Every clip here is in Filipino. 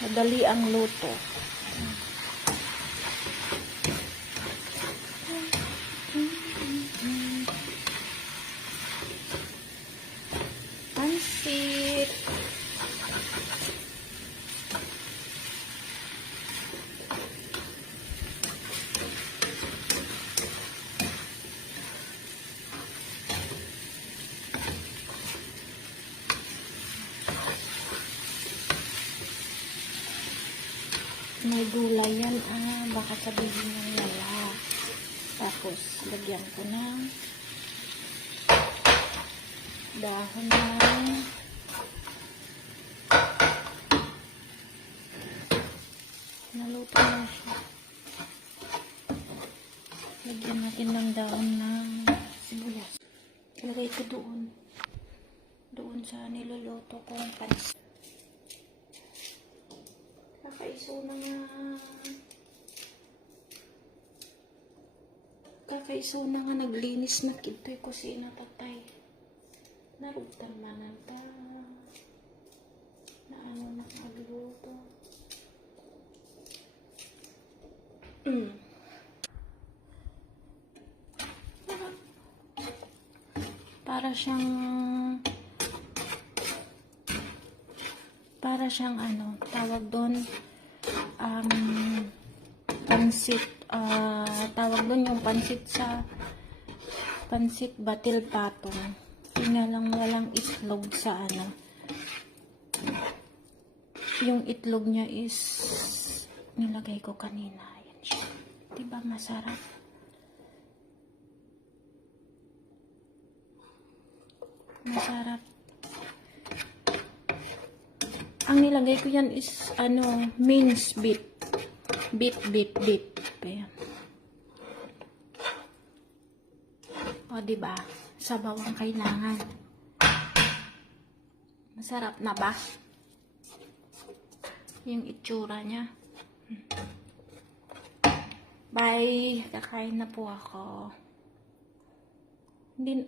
Madali ang luto. Pansit. May gulay yan, baka sabihin ng wala. Tapos, lagyan ko ng dahon ng naluto na siya. Lagyan natin ng dahon ng sibuyas. Ilagay ko doon sa niluluto kong pansit. Kakaiso na nga naglinis na kito'y kusina tatay. Narugtan manan ta. Na ano na magluto. Para siyang ano, tawag doon, pansit, tawag doon yung pansit sa pansit batil patong. Tingnan lang walang itlog sa ano. Yung itlog niya is nilagay ko kanina. Ayan siya. Diba masarap? Masarap. Ang nilagay ko yan is ano, minced beef. Beef. Ayan. O, diba? Sabaw ang kailangan. Masarap na ba? Yung itsura niya. Bye! Kakain na po ako. Hindi,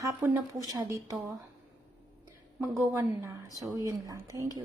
hapon na po siya dito. Mag-1 na. So, yun lang. Thank you.